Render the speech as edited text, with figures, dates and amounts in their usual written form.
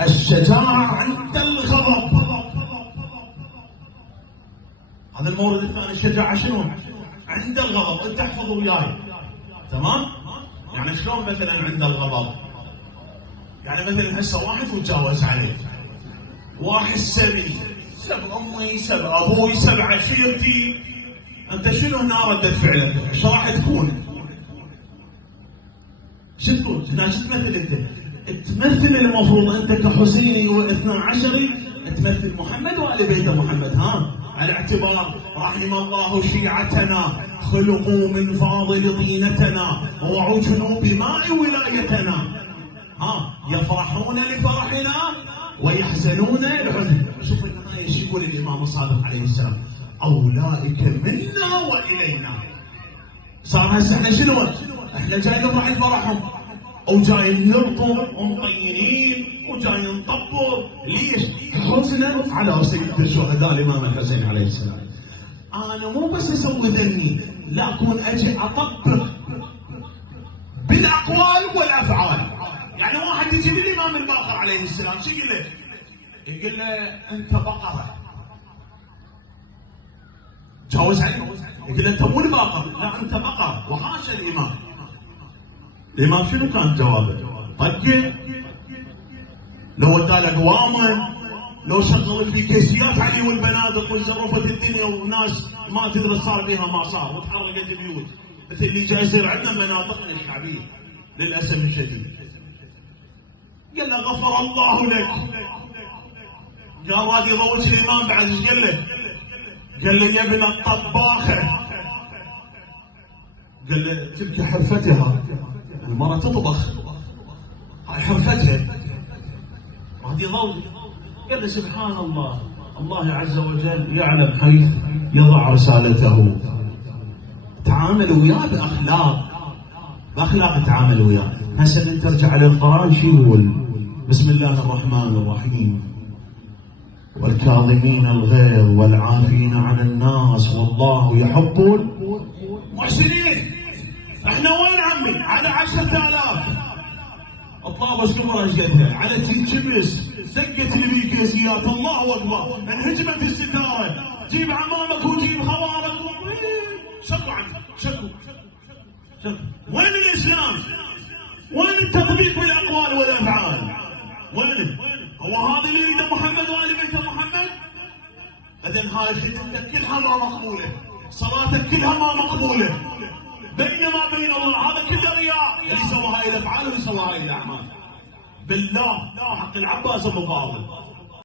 الشجاعة عند الغضب. هذا المورد الثاني. الشجاعة شنو؟ عند الغضب. انت احفظ وياي، تمام؟ يعني شلون مثلا عند الغضب؟ يعني مثلا هسه واحد وتجاوز عليه، واحد سبي، سب امي، سب ابوي، سب عشيرتي، انت شنو هنا ردة فعلك؟ ايش راح تكون؟ شو تكون؟ هنا شو تمثل انت؟ تمثل المفروض انت كحسيني واثنا عشري تمثل محمد وآل بيت محمد، ها؟ على اعتبار رحم الله شيعتنا، خلقوا من فاضل طينتنا، وعجنوا بماء ولايتنا، ها؟ يفرحون لفرحنا ويحزنون لحزن. شوف الآية ايش يقول الإمام الصادق عليه السلام؟ أولئك منا وإلينا. صار هسه احنا شنو؟ احنا جايين نفرح فرحهم، وجايين نرقص ومطينين وجايين نطبل. ليش؟ حزنا على سيد الشهداء الإمام الحسين عليه السلام. أنا مو بس أسوي ذني، لا أكون أجي أطبق بالأقوال والأفعال. يعني واحد يجي للإمام الباقر عليه السلام، شو يقول له؟ يقول له أنت بقرة. جاوز عليه، يقول له أنت مو الباقر، لا أنت بقرة. وحاشا الإمام. الإمام شنو كان جوابه؟ طقه؟ لو وداه أقواما؟ لو شغل في كيسيات علي والبنادق وزرفت الدنيا وناس ما تدري صار بها ما صار وتحرقت البيوت، مثل اللي جاي يصير عندنا مناطقنا الشعبيه للاسف الشديد. قال له غفر الله لك. قال راد يضوج الامام بعد ايش قال له؟ قال له يا ابن الطباخه. قال له تلك حرفتها، المراه تطبخ، هاي حرفتها. راد يضوج. قال له سبحان الله، الله عز وجل يعلم حيث يضع رسالته. تعامل وياه بأخلاق تعامل وياه. هسه انت ترجع للقرآن شو يقول؟ بسم الله الرحمن الرحيم، والكاظمين الغيظ والعافين عن الناس والله يحب المحسنين. احنا وين عمي؟ على 10,000 الطابش كبرى اجدها، على تنشبس دقت البيكيزيات، الله اكبر، انهجمت الستاره، جيب عمامك وجيب خوارك. شكو عنك، شكو. وين الاسلام؟ وين التطبيق بالاقوال والافعال؟ وين؟ هو هذا اللي يريده محمد وآل بيت محمد؟ اذن هاي خدمتك كلها ما مقبوله، صلاتك كلها ما مقبوله، بينما بين الله هذا كله رياء. اللي سوى هاي الافعال واللي سوى هاي الاعمال بالله حق العباس ابو فاضل.